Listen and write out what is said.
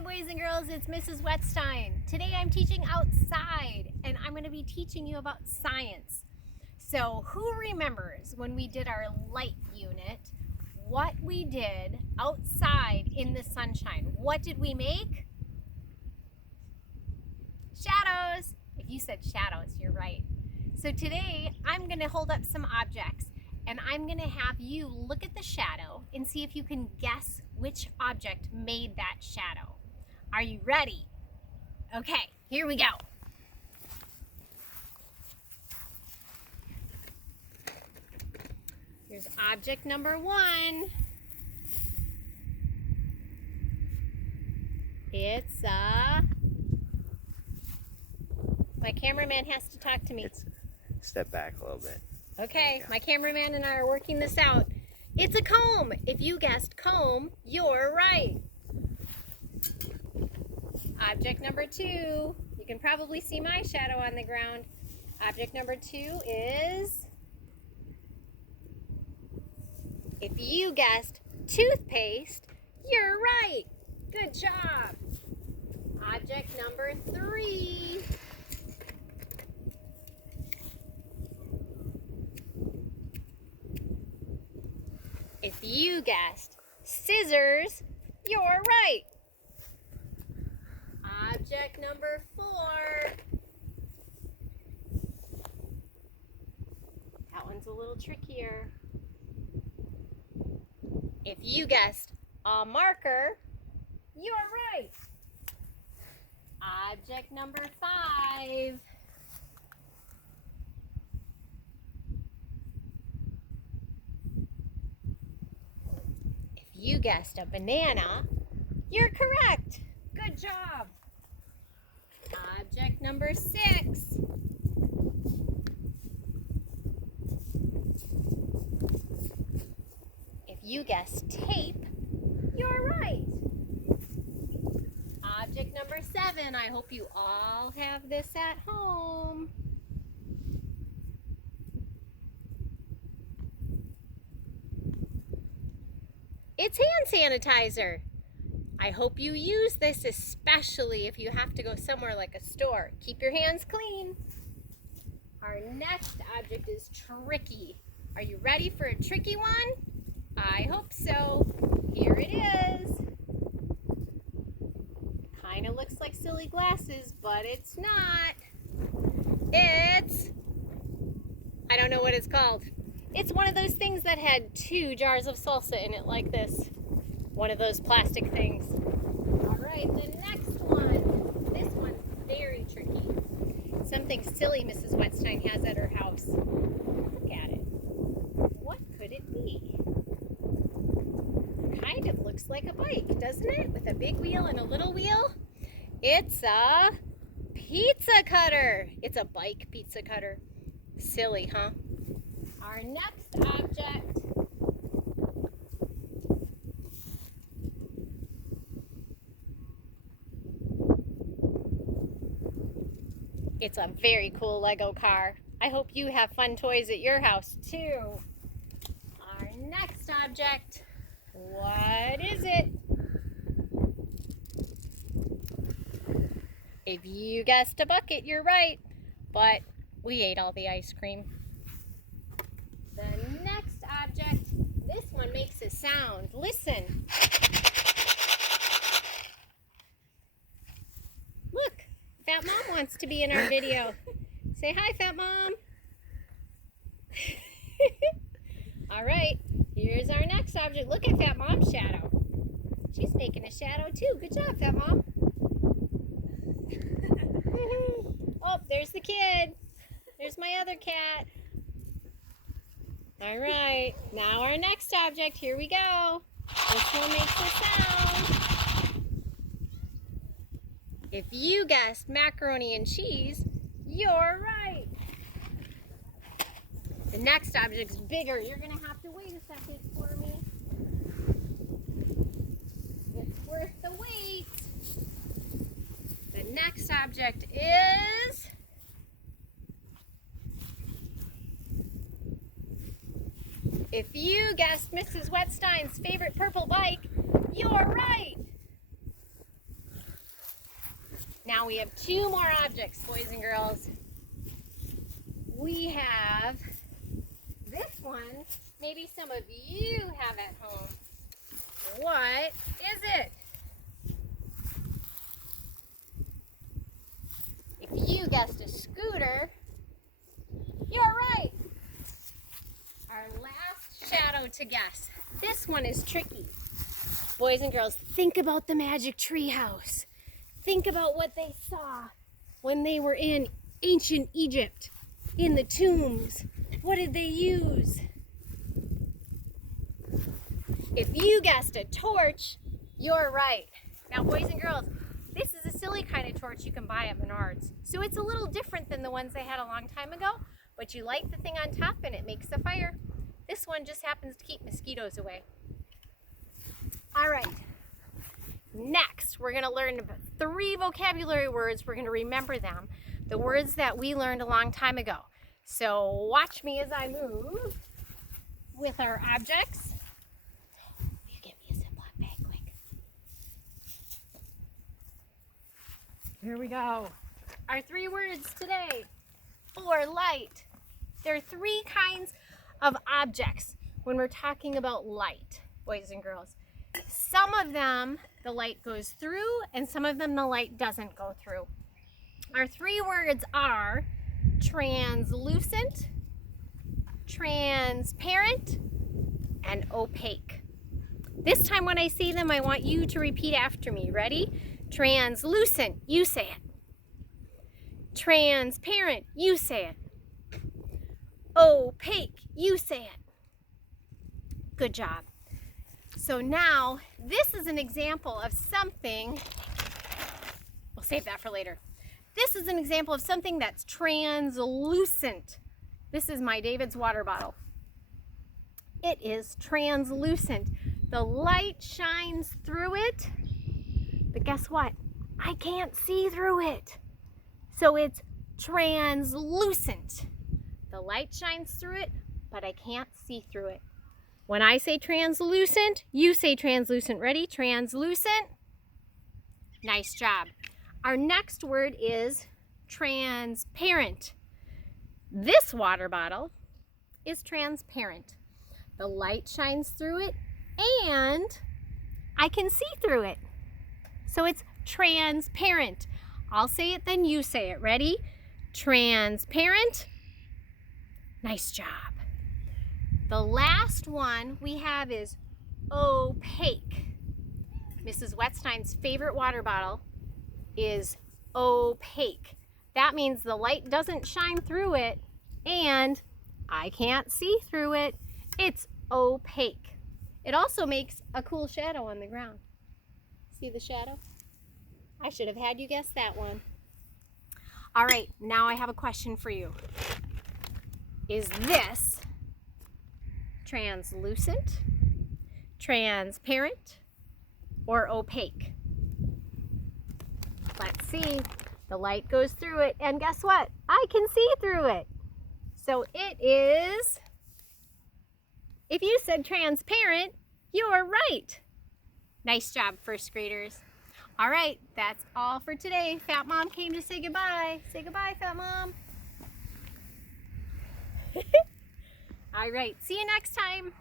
Hi boys and girls, it's Mrs. Wetstein. Today I'm teaching outside and I'm going to be teaching you about science. So who remembers when we did our light unit, what we did outside in the sunshine? What did we make? Shadows. If you said shadows, you're right. So today I'm going to hold up some objects and I'm going to have you look at the shadow and see if you can guess which object made that shadow. Are you ready? Okay, here we go. Here's object number one. It's my cameraman has to talk to me. Step back a little bit. Okay, my cameraman and I are working this out. It's a comb. If you guessed comb, you're right. Object number two. You can probably see my shadow on the ground. Object number two is, if you guessed toothpaste, you're right. Good job. Object number three. If you guessed scissors, you're right. Object number four. That one's a little trickier. If you guessed a marker, you're right. Object number five. If you guessed a banana, you're correct. Good job. Object number six. If you guessed tape, you're right. Object number seven. I hope you all have this at home. It's hand sanitizer. I hope you use this, especially if you have to go somewhere like a store. Keep your hands clean. Our next object is tricky. Are you ready for a tricky one? I hope so. Here it is. Kind of looks like silly glasses, but it's not. I don't know what it's called. It's one of those things that had 2 jars of salsa in it like this. One of those plastic things. All right, the next one. This one's very tricky. Something silly Mrs. Wetstein has at her house. Look at it. What could it be? Kind of looks like a bike, doesn't it? With a big wheel and a little wheel. It's a pizza cutter. It's a bike pizza cutter. Silly, huh? Our next object. It's a very cool Lego car. I hope you have fun toys at your house too. Our next object. What is it? If you guessed a bucket, you're right. But we ate all the ice cream. The next object, this one makes a sound. Listen. Look, Fat Mom wants to be in our video. Say hi, Fat Mom. All right, here's our next object. Look at Fat Mom's shadow. She's making a shadow too. Good job, Fat Mom. Oh, there's the kid. There's my other cat. All right, now our next object. Here we go. This one makes a sound. If you guessed macaroni and cheese, you're right. The next object's bigger. You're going to have to wait a second for me. It's worth the wait. The next object is... If you guessed Mrs. Wetstein's favorite purple bike, you're right. Now we have two more objects, boys and girls. We have this one. Maybe some of you have at home. What is it? If you guessed a scooter, you're right. Our last shadow to guess. This one is tricky. Boys and girls, think about the magic tree house. Think about what they saw when they were in ancient Egypt, in the tombs. What did they use? If you guessed a torch, you're right. Now, boys and girls, this is a silly kind of torch you can buy at Menards. So it's a little different than the ones they had a long time ago, but you light the thing on top and it makes a fire. This one just happens to keep mosquitoes away. All right, next we're gonna learn 3 vocabulary words. We're gonna remember them, the words that we learned a long time ago. So watch me as I move with our objects. You get me a Ziploc bag quick. Here we go. Our 3 words today, for light. There are 3 kinds of objects when we're talking about light, boys and girls. Some of them the light goes through and some of them the light doesn't go through. Our 3 words are translucent, transparent, and opaque. This time when I say them, I want you to repeat after me. Ready? Translucent, you say it. Transparent, you say it. Opaque, you say it. Good job. So now, this is an example of something, we'll save that for later. This is an example of something that's translucent. This is my David's water bottle. It is translucent. The light shines through it, but guess what? I can't see through it. So it's translucent. The light shines through it, but I can't see through it. When I say translucent, you say translucent. Ready? Translucent. Nice job. Our next word is transparent. This water bottle is transparent. The light shines through it and I can see through it. So it's transparent. I'll say it, then you say it. Ready? Transparent. Nice job. The last one we have is opaque. Mrs. Wetstein's favorite water bottle is opaque. That means the light doesn't shine through it and I can't see through it. It's opaque. It also makes a cool shadow on the ground. See the shadow? I should have had you guess that one. All right, now I have a question for you. Is this translucent, transparent, or opaque? Let's see. The light goes through it, and guess what? I can see through it. So it is, if you said transparent, you're right. Nice job, first graders. All right, that's all for today. Fat Mom came to say goodbye. Say goodbye, Fat Mom. All right, see you next time.